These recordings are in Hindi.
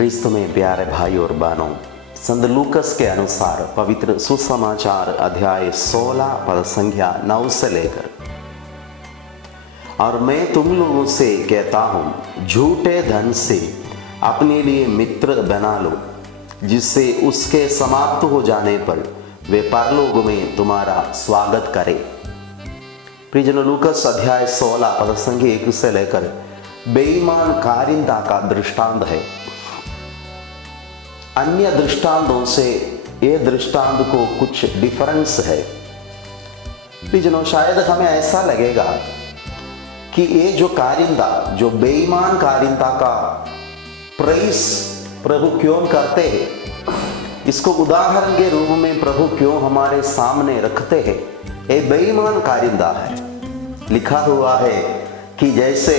क्रिस्त में प्यारे भाई और बहनों, संत लूकस के अनुसार पवित्र सुसमाचार अध्याय 16 पद संख्या 9 से लेकर, और मैं तुम लोगों से कहता हूं, झूठे धन से अपने लिए मित्र बना लो, जिससे उसके समाप्त हो जाने पर वे परलोक में तुम्हारा स्वागत करें। प्रियजनों, लूकस अध्याय 16 पद संख्या 1 से लेकर बेईमान कारिंदा का दृष्टांत है। अन्य दृष्टांतों से ये दृष्टांत को कुछ डिफरेंस है। प्रियजनों, शायद हमें ऐसा लगेगा कि ये जो कारिंदा, जो बेईमान कारिंदा का प्रेस प्रभु क्यों करते हैं, इसको उदाहरण के रूप में प्रभु क्यों हमारे सामने रखते हैं। ये बेईमान कारिंदा है। लिखा हुआ है कि जैसे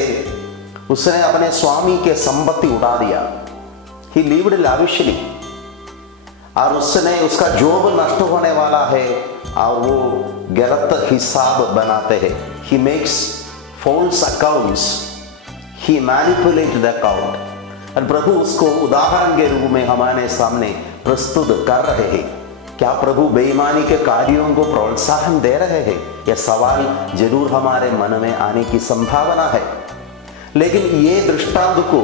उसने अपने स्वामी के संपत्ति उड़ा दिया, ही लिव्ड लैविशली, और उसका जॉब नष्ट होने वाला है और वो गलत हिसाब बनाते हैं। He makes false accounts, he manipulate the account. और प्रभु उसको उदाहरण के रूप में हमारे सामने प्रस्तुत कर रहे हैं। क्या प्रभु बेईमानी के कार्यों को प्रोत्साहन दे रहे हैं? यह सवाल जरूर हमारे मन में आने की संभावना है। लेकिन ये दृष्टांत को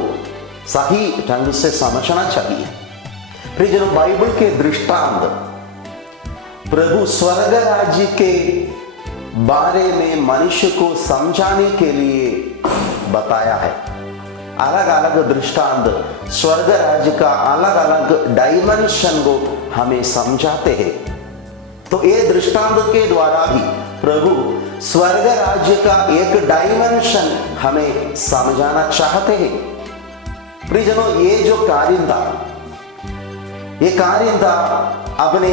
सही ढंग से समझना चाहिए। प्रियजनों, बाइबल के दृष्टांत प्रभु स्वर्ग राज्य के बारे में मनुष्य को समझाने के लिए बताया है। अलग अलग दृष्टांत स्वर्ग राज्य का अलग अलग डायमेंशन को हमें समझाते हैं। तो ये दृष्टांत के द्वारा भी प्रभु स्वर्ग राज्य का एक डायमेंशन हमें समझाना चाहते हैं। प्रियजनों, ये कारिंदा अपने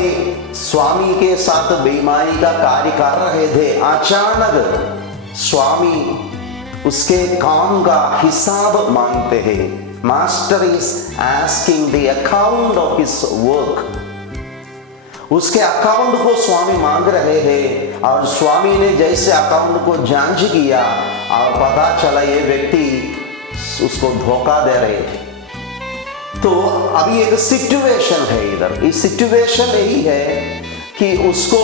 स्वामी के साथ बेईमानी का कार्य कर रहे थे। अचानक स्वामी उसके काम का हिसाब मांगते हैं। Master is asking the account of his work. उसके अकाउंट को स्वामी मांग रहे हैं, और स्वामी ने जैसे अकाउंट को जांच किया और पता चला ये व्यक्ति उसको धोखा दे रहे थे। तो अभी एक सिचुएशन है इधर। इस सिचुएशन यही है कि उसको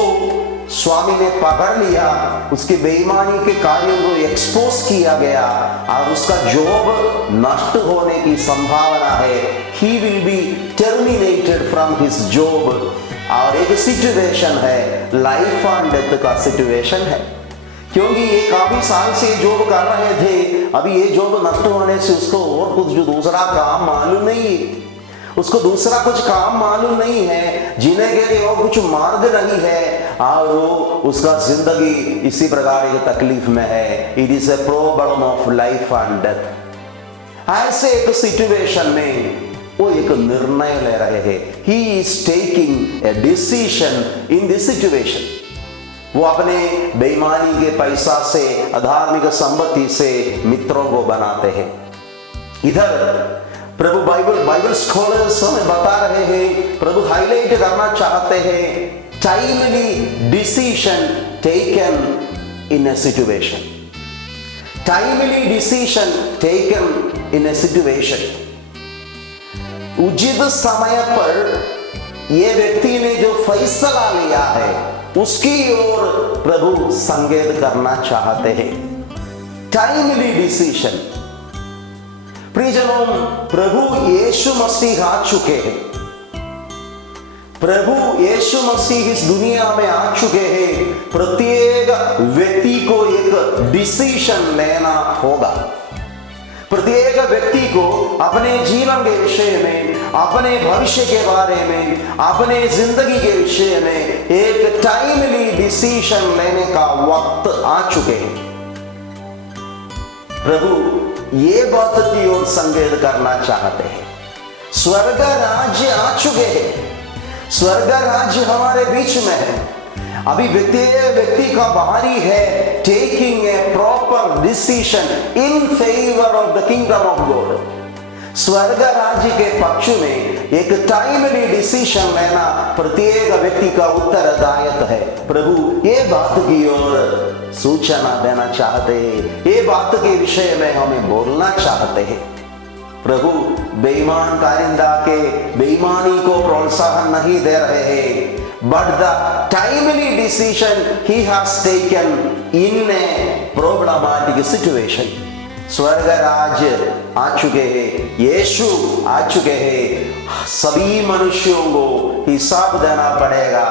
स्वामी ने पकड़ लिया, उसकी बेईमानी के कार्यों को एक्सपोज किया गया और उसका जॉब नष्ट होने की संभावना है। He will be terminated from his job. और एक सिचुएशन है, लाइफ एंड डेथ का सिचुएशन है, क्योंकि ये काफी साल से जॉब कर रहे थे। अभी ये जॉब नष्ट होने से उसको और कुछ जो दूसरा काम मालूम नहीं है, उसको दूसरा कुछ काम मालूम नहीं है, जीने के लिए और कुछ मार्ग नहीं है, और वो उसका जिंदगी इसी प्रकार की तकलीफ में है। It is a problem of life and death. ऐसे एक सिचुएशन में वो एक निर्णय ले रहे हैं। He is taking a decision in this situation. वो अपने बेईमानी के पैसा से, अधार्मिक संपत्ति से मित्रों को बनाते हैं। इधर प्रभु बाइबल स्कॉलर्स हमें बता रहे हैं, प्रभु हाईलाइट करना चाहते हैं, timely decision taken in A situation. Timely decision taken in A situation. उचित समय पर यह व्यक्ति ने जो फैसला लिया है, उसकी ओर प्रभु संकेत करना चाहते हैं। Timely decision. प्रियजनों, प्रभु यीशु मसीह आ चुके हैं। प्रभु यीशु मसीह इस दुनिया में आ चुके हैं। प्रत्येक व्यक्ति को एक डिसीजन लेना होगा। प्रत्येक व्यक्ति को अपने जीवन के विषय में, अपने भविष्य के बारे में, अपने जिंदगी के विषय में एक टाइमली डिसीजन लेने का वक्त आ चुके हैं। प्रभु ये बात की ओर संकेत करना चाहते हैं। स्वर्ग राज्य आ चुके हैं। स्वर्ग राज्य हमारे बीच में है। अभी व्यक्ति का बारी है taking a proper decision in favour of the kingdom of God. स्वर्ग राज्य के पक्ष में एक टाइमली डिसीजन लेना प्रत्येक व्यक्ति का उत्तरदायित्व है। प्रभु ये बात की ओर सूचना देना चाहते हैं, ये बात के विषय में हमें बोलना चाहते हैं। प्रभु बेईमान कारिंदा के बेईमानी को प्रोत्साहन नहीं दे रहे हैं, but the timely decision he has taken in A problematic situation. स्वर्ग राज्य आ चुके हैं, यीशु आ चुके हैं, सभी मनुष्यों को हिसाब देना पड़ेगा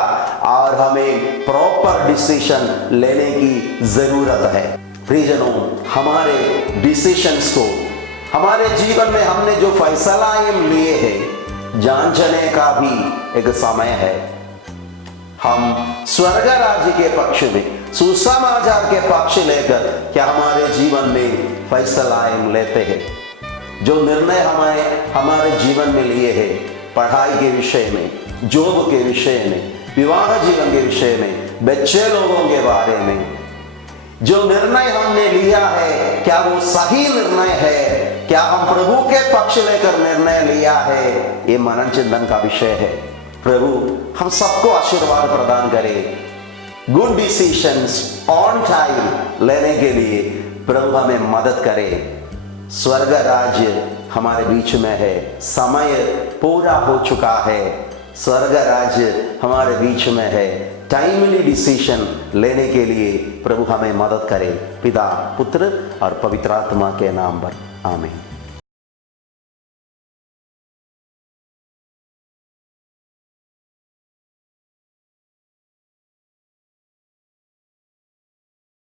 और हमें प्रॉपर डिसीजन लेने की जरूरत है। प्रियजनों, हमारे डिसीजंस को, हमारे जीवन में हमने जो फैसला लिए हैं, जांचने का भी एक समय है। हम स्वर्ग राज्य के पक्ष में, सुसमाचार के पक्ष लेकर क्या हमारे जीवन में फैसला लेते हैं? जो निर्णय हमारे जीवन में लिए हैं, पढ़ाई के विषय में, जॉब के विषय में, विवाह जीवन के विषय में, बच्चे लोगों के बारे में, जो निर्णय हमने लिया है, क्या वो सही निर्णय है? क्या हम प्रभु के पक्ष लेकर निर्णय लिया है? ये मनन चिंतन का विषय है। प्रभु हम सबको आशीर्वाद प्रदान करे, गुड डिसीजंस ऑन टाइम लेने के लिए प्रभु हमें मदद करे। स्वर्ग राज्य हमारे बीच में है, समय पूरा हो चुका है, स्वर्ग राज्य हमारे बीच में है। टाइमली डिसीजन लेने के लिए प्रभु हमें मदद करे। पिता, पुत्र और पवित्र आत्मा के नाम पर आमीन।